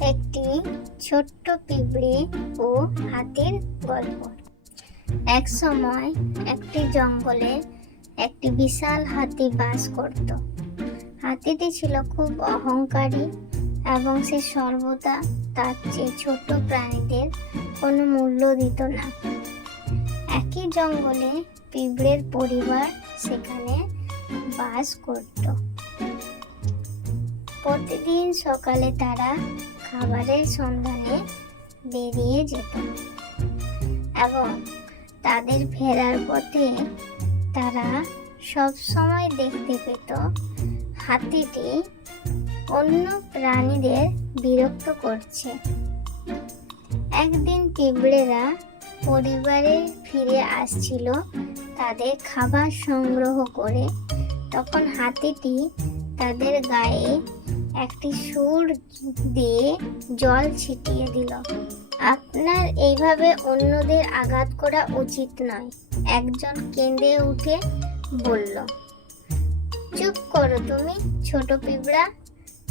একটি ছোট্ট পিঁপড়ে ও হাতির গল্প। এক সময় একটি জঙ্গলে একটি বিশাল হাতি বাস করত। হাতিটি ছিল খুব অহংকারী এবং সে সর্বদা তার চেয়ে ছোট প্রাণীদের কোনো মূল্য দিত না। একই জঙ্গলে পিঁপড়ের পরিবার সেখানে বাস করত। প্রতিদিন সকালে তারা খাবারের সন্ধানে বেরিয়ে যেত এবং তাদের ফেরার পথে তারা সব সময় দেখতে পেত হাতিটি অন্য প্রাণীদের বিরক্ত করছে। একদিন পিঁপড়েরা পরিবারে ফিরে আসছিল তাদের খাবার সংগ্রহ করে। তখন হাতিটি তাদের গায়ে একটি সুর দিয়ে জল ছিটিয়ে দিল। আপনার এইভাবে অন্যদের আঘাত করা উচিত নয়, একজন কেঁদে উঠে বলল। চুপ করো তুমি ছোট পিঁপড়া,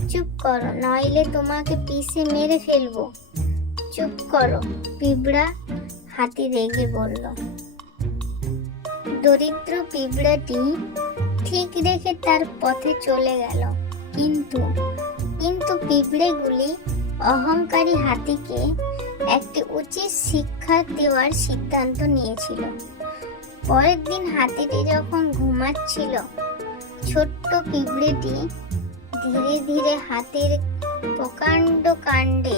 চুপ করো, নইলে তোমাকে পিষে মেরে ফেলবো। চুপ করো পিঁপড়া, হাতি রেগে বলল। দরিদ্র পিঁপড়াটি ঠিক রেখে তার পথে চলে গেল। কিন্তু পিঁপড়েগুলি অহংকারী হাতিকে একটি উচিত শিক্ষা দেওয়ার সিদ্ধান্ত নিয়েছিল। পরের দিন হাতিটি যখন ঘুমাচ্ছিল, ছোট্ট পিঁপড়েটি ধীরে ধীরে হাতির প্রকাণ্ড কাণ্ডে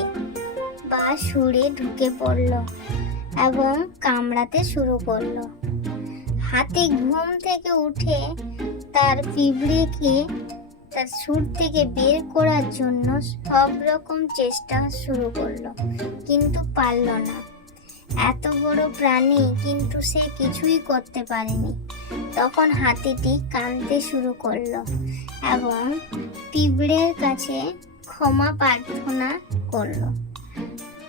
বা সুরে ঢুকে পড়ল এবং কামড়াতে শুরু করলো। হাতি ঘুম থেকে উঠে তার পিঁপড়েকে তার সুর থেকে বের করার জন্য সব রকম চেষ্টা শুরু করলো, কিন্তু পারল না। এত বড় প্রাণী, কিন্তু সে কিছুই করতে পারেনি। তখন হাতিটি কাঁদতে শুরু করলো এবং পিঁপড়ের কাছে ক্ষমা প্রার্থনা করলো।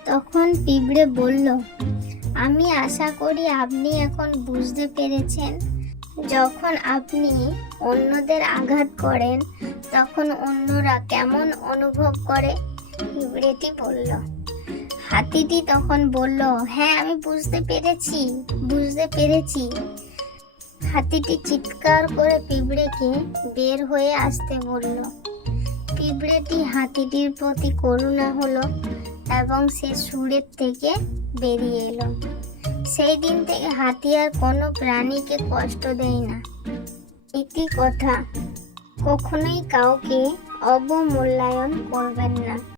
তখন পিঁপড়ে বলল, আমি আশা করি আপনি এখন বুঝতে পেরেছেন, যখন আপনি অন্যদের আঘাত করেন তখন অন্যরা কেমন অনুভব করে। পিঁপড়েটি বলল। হাতিটি তখন বলল, হ্যাঁ আমি বুঝতে পেরেছি। হাতিটি চিৎকার করে পিঁপড়েকে বের হয়ে আসতে বলল। পিঁপড়েটি হাতিটির প্রতি করুণা হলো এবং সে সুরের থেকে বেরিয়ে এলো। সেই দিন থেকে হাতি আর কোনো প্রাণীকে কষ্ট দেয় না। নীতি কথা, কখনোই কাউকে অবমূল্যায়ন করবেন না।